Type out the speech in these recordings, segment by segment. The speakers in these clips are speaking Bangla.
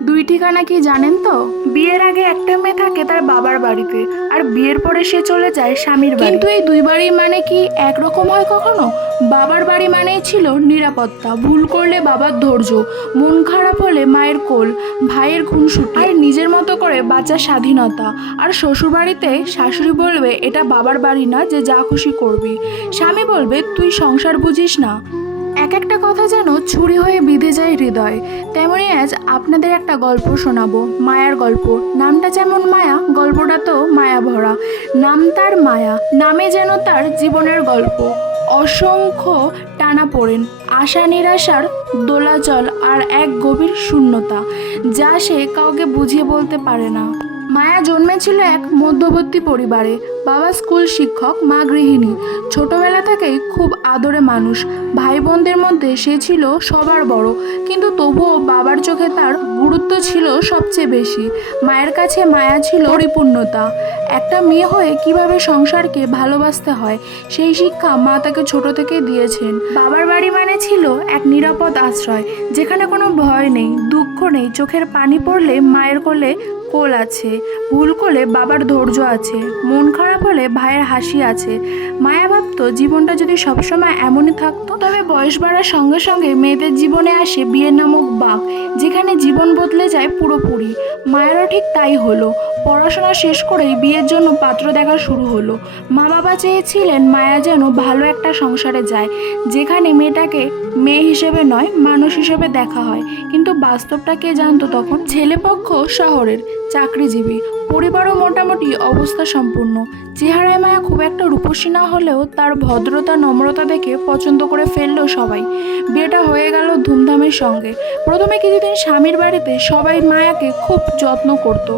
দুই ঠিকানা কি জানেন তো? বিয়ের আগে একটা মেয়ে থাকে তার বাবার বাড়িতে, আর বিয়ের পরে সে চলে যায় স্বামীর বাড়ি। কিন্তু এই দুই বাড়ি মানে কি একরকম হয় কখনো? বাবার বাড়ি মানেই ছিল নিরাপত্তা, ভুল করলে বাবার ধৈর্য, মন খারাপ হলে মায়ের কোল, ভাইয়ের খুনসুটি, আর নিজের মতো করে বাঁচার স্বাধীনতা। আর শ্বশুর বাড়িতে শাশুড়ি বলবে এটা বাবার বাড়ি না যে যা খুশি করবি। স্বামী বলবে তুই সংসার বুঝিস না। এক একটা কথা যেন ছুরি হয়ে বিঁধে যায় হৃদয়। তেমনই আজ আপনাদের একটা গল্প শোনাবো, মায়ার গল্প। নামটা যেমন মায়া, গল্পটা তো মায়া ভরা। নাম তার মায়া, নামে যেন তার জীবনের গল্প। অসংখ্য টানাপোড়েন, আশা নিরাশার দোলাচল, আর এক গভীর শূন্যতা যা সে কাউকে বুঝিয়ে বলতে পারে না। মায়া জন্মেছিল এক মধ্যবর্তী পরিবারে। বাবা স্কুল শিক্ষক, মা গৃহিণী। ছোটবেলা থেকেই খুব আদরে মানুষ। ভাই বোনদের মধ্যে সে ছিল সবার বড়, কিন্তু তবুও বাবার চোখে তার গুরুত্ব ছিল সবচেয়ে বেশি। মায়ের কাছে মায়া ছিল পরিপূর্ণতা। একটা মেয়ে হয়ে কিভাবে সংসারকে ভালোবাসতে হয় সেই শিক্ষা মা তাকে ছোট থেকে দিয়েছেন। বাবার বাড়ি মানে ছিল এক নিরাপদ আশ্রয়, যেখানে কোনো ভয় নেই, দুঃখ নেই, চোখের পানি পড়লে মায়ের কোলে কোল আছে, ভুল করলে বাবার ধৈর্য আছে, মন খারাপ হলে ভাইয়ের হাসি আছে। মায়া ভাবত জীবনটা যদি সবসময় এমনই থাকতো। তবে বয়স বাড়ার সঙ্গে সঙ্গে মেয়েদের জীবনে আসে বিয়ে নামক বাঁক, যেখানে জীবন বদলে যায় পুরোপুরি। মায়েরও ঠিক তাই হলো। পড়াশোনা শেষ করেই বিয়ের জন্য পাত্র দেখা শুরু হলো। মা বাবা চেয়েছিলেন মায়া যেন ভালো একটা সংসারে যায়, যেখানে মেয়েটাকে মেয়ে হিসেবে নয় মানুষ হিসেবে দেখা হয়। কিন্তু বাস্তবটা কে জানতো তখন? ছেলেপক্ষ শহরের চাকরিজীবী, পরিবারও মোটামুটি অবস্থা সম্পূর্ণ। চেহারায় মায়া খুব একটা রূপসী না হলেও তার ভদ্রতা নম্রতা দেখে পছন্দ করে ফেললো সবাই। বিয়েটা হয়ে গেল ধুমধামের সঙ্গে। প্রথমে কিছুদিন স্বামীর বাড়িতে সবাই মায়াকে খুব যত্ন করত,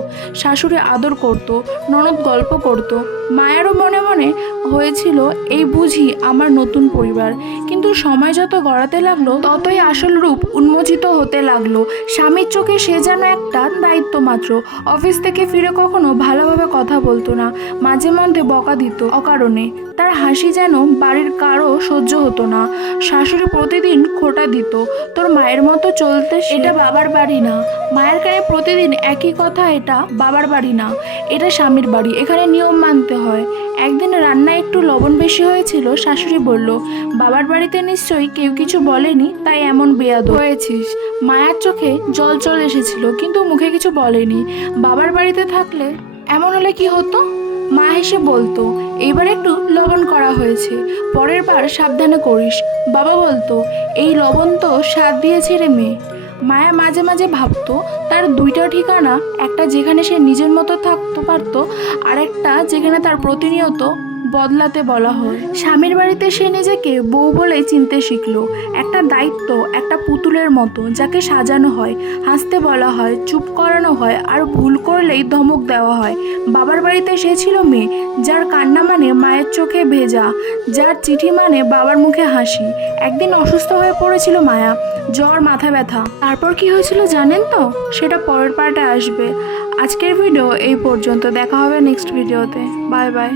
শাশুড়ি আদর করত, ননদ গল্প করত। মায়ারও মনে মনে হয়েছিল এই বুঝি আমার নতুন পরিবার। কিন্তু সময় যত গড়াতে লাগলো ততই আসল রূপ উন্মোচিত হতে লাগলো। স্বামীর চোখে সে যেন একটা দায়িত্ব মাত্র। অফিস থেকে ফিরে কখনো ভালোভাবে কথা বলতো না, মাঝে মধ্যে বকা দিত অকারণে। তার হাসি যেন বাড়ির কারো সহ্য হতো না। শাশুড়ি প্রতিদিন খোঁটা দিত, তোর মায়ের মতো চলতে এটা বাবার বাড়ি না। মায়ের কানে প্রতিদিন একই কথা, এটা বাবার বাড়ি না, এটা স্বামীর বাড়ি, এখানে নিয়ম মানতে হয়। একদিন রান্নায় একটু লবণ বেশি হয়েছিল, শাশুড়ি বলল বাবার বাড়িতে নিশ্চয়ই কেউ কিছু বলেনি তাই এমন বেয়াদব হয়েছিস। মায়ার চোখে জল চলে এসেছিল, কিন্তু মুখে কিছু বলেনি। বাবার বাড়িতে থাকলে এমন হলে কি হতো? মা হেসে বলতো এইবার একটু লবণ করা হয়েছে, পরের বার সাবধানে করিস। বাবা বলতো এই লবণ তো স্বাদ দিয়েছে রে মেয়ে। মায়া মাঝে মাঝে ভাবতো তার দুইটা ঠিকানা, একটা যেখানে সে নিজের মতো থাকতে পারতো, আর একটা যেখানে তার প্রতিনিয়ত বদলাতে বলা হয়। স্বামীর বাড়িতে সে নিজেকে বউ বলেই চিনতে শিখলো, একটা দায়িত্ব, একটা পুতুলের মতো যাকে সাজানো হয়, হাসতে বলা হয়, চুপ করানো হয়, আর ভুল করলেই ধমক দেওয়া হয়। বাবার বাড়িতে সে ছিল মেয়ে, যার কান্না মানে মায়ের চোখে ভেজা, যার চিঠি মানে বাবার মুখে হাসি। একদিন অসুস্থ হয়ে পড়েছিল মায়া, জ্বর, মাথা ব্যথা। তারপর কি হয়েছিল জানেন তো? সেটা পরের পার্টে আসবে। আজকের ভিডিও এই পর্যন্ত, দেখা হবে নেক্সট ভিডিওতে। Bye bye.